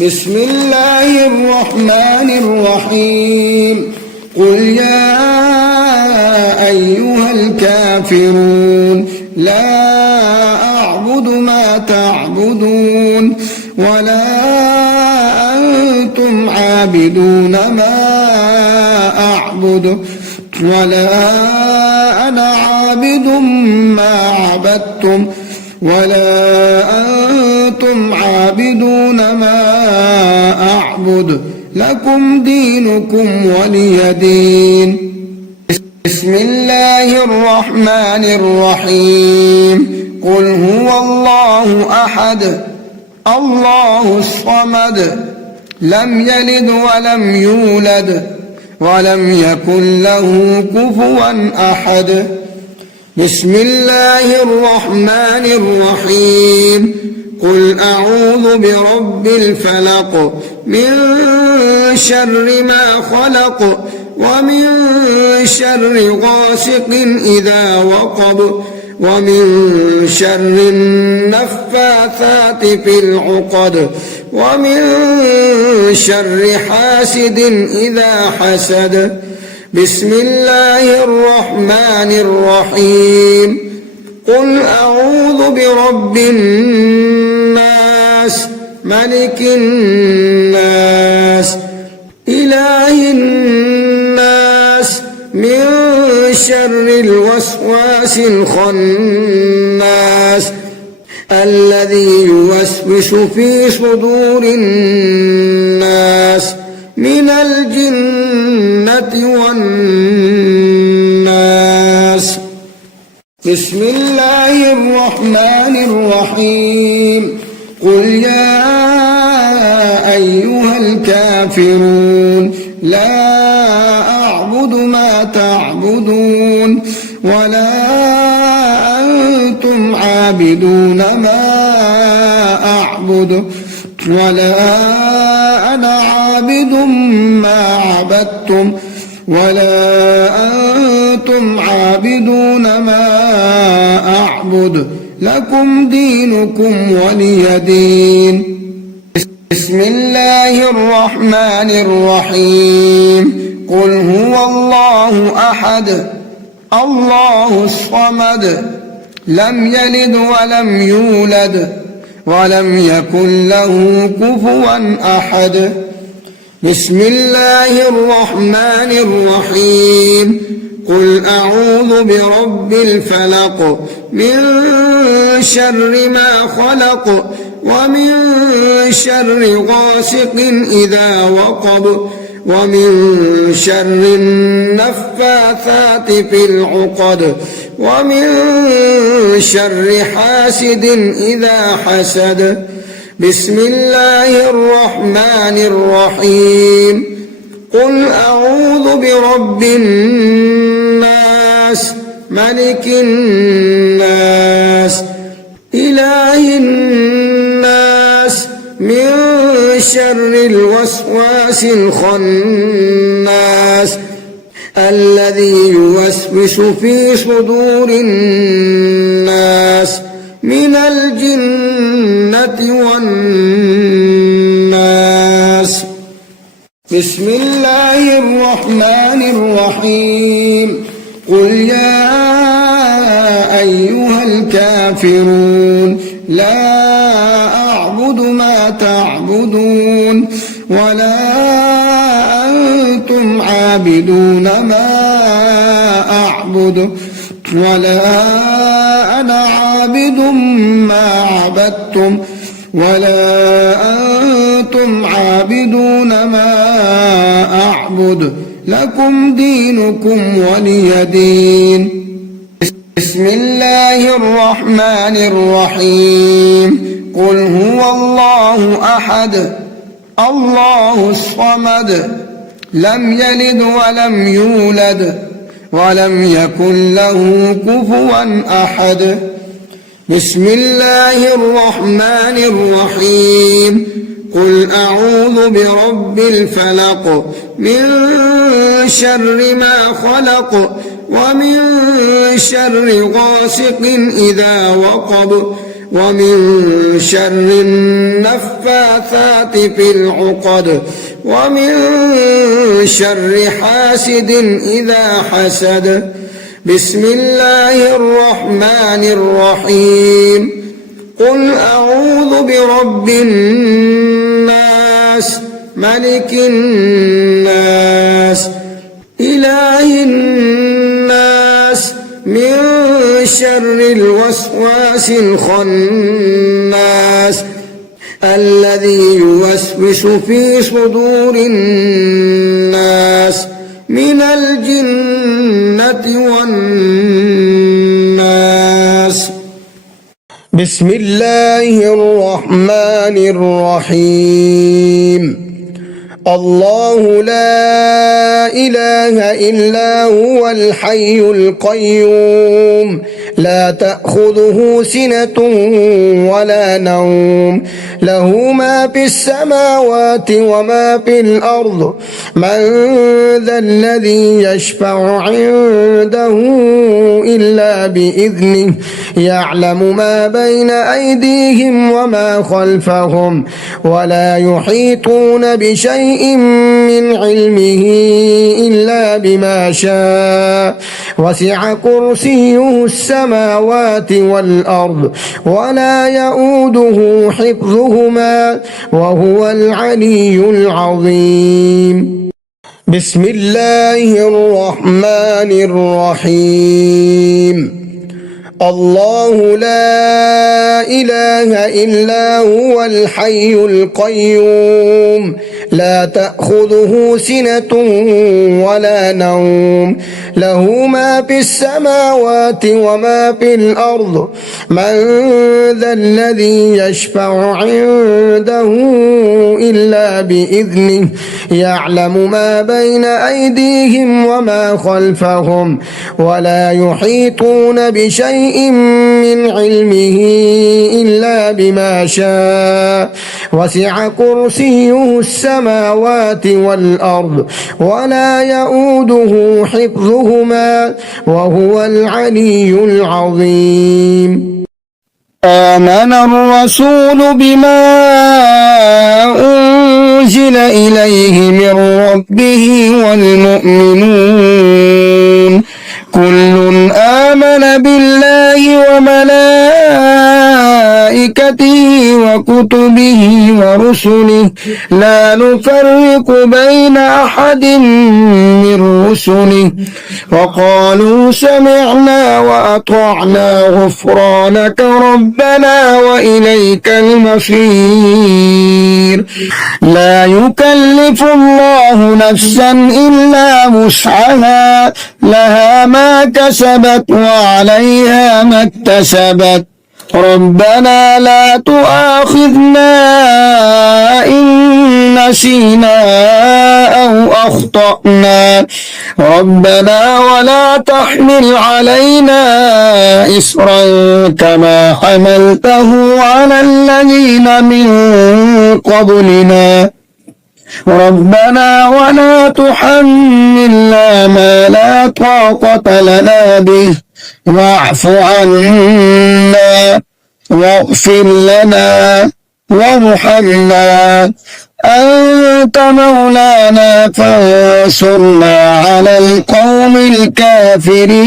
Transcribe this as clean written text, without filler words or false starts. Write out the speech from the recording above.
بسم الله الرحمن الرحيم. قل يا أيها الكافرون لا أعبد ما تعبدون ولا أنتم عابدون ما أعبد ولا أنا عابد ما عبدتم ولا أنتم عابدون ما أعبد لكم دينكم ولي دين. بسم الله الرحمن الرحيم. قل هو الله أحد الله الصمد لم يلد ولم يولد ولم يكن له كفوا أحد. بسم الله الرحمن الرحيم. قل أعوذ برب الفلق من شر ما خلق ومن شر غاسق إذا وقب ومن شر النفاثات في العقد ومن شر حاسد إذا حسد. بسم الله الرحمن الرحيم. قل أعوذ برب الناس ملك الناس إله الناس من شر الوسواس الخناس الذي يوسوس في صدور الناس من الجنة والناس. بسم الله الرحمن الرحيم. قل يا أيها الكافرون لا أعبد ما تعبدون ولا أنتم عابدون ما أعبد ولا أنا عابد ما عبدتم ولا أنتم عابدون ما أعبد لكم دينكم ولي دين. بسم الله الرحمن الرحيم. قل هو الله أحد الله الصمد لم يلد ولم يولد ولم يكن له كفوا أحد. بسم الله الرحمن الرحيم. قل أعوذ برب الفلق من شر ما خلق ومن شر غاسق إذا وقب ومن شر النفاثات في العقد ومن شر حاسد إذا حسد. بسم الله الرحمن الرحيم. قل أعوذ برب الناس ملك الناس إله الناس من شر الوسواس الخناس الذي يوسوس في صدور الناس من الجنة والناس. بسم الله الرحمن الرحيم. قل يا أيها الكافرون لا أعبد ما تعبدون ولا أنتم عابدون ما أعبد ولا أنا عابد ما عبدتم ولا أنتم عابدون ما أعبد لكم دينكم ولي دين. بسم الله الرحمن الرحيم. قل هو الله أحد الله الصمد لم يلد ولم يولد ولم يكن له كفوا أحد. بسم الله الرحمن الرحيم. قل أعوذ برب الفلق من شر ما خلق ومن شر غاسق إذا وقب ومن شر النفاثات في العقد ومن شر حاسد إذا حسد. بسم الله الرحمن الرحيم. قل أعوذ برب الناس ملك الناس إله الناس من شر الوسواس الخناس الذي يوسوس في صدور الناس من الجنة والناس. بسم الله الرحمن الرحيم. الله لا إله إلا هو الحي القيوم لا تأخذه سنة ولا نوم له ما في السماوات وما في الأرض من ذا الذي يشفع عنده إلا بإذنه يعلم ما بين أيديهم وما خلفهم ولا يحيطون بشيء من علمه إلا بما شاء وسع كرسيه السماوات والأرض ولا يؤوده حفظهما وهو العلي العظيم. بسم الله الرحمن الرحيم. الله لا إله إلا هو الحي القيوم لا تأخذه سنة ولا نوم له ما في السماوات وما في الأرض من ذا الذي يشفع عنده إلا بإذنه يعلم ما بين أيديهم وما خلفهم ولا يحيطون بشيء من علمه إلا بما شاء وسع كرسيه السماوات والأرض ولا يؤوده حفظهما وهو العلي العظيم. آمن الرسول بما أنزل إليه من ربه والمؤمنون كل آمن بالله وملائكته وكتبه ورسله لا نفرق بين أحد من رسله وقالوا سمعنا وأطعنا غفرانك ربنا وإليك المصير. لا يكلف الله نفسا إلا وسعها لها ما كسبت وعليها ما اكتسبت ربنا لا تؤاخذنا إن نسينا أو أخطأنا ربنا ولا تحمل علينا إصرا كما حملته على الذين من قبلنا ربنا ولا تحملنا ما لا طاقة لنا به واعف عنا واغفر لنا وارحمنا أنت مولانا فانصرنا على القوم الكافرين.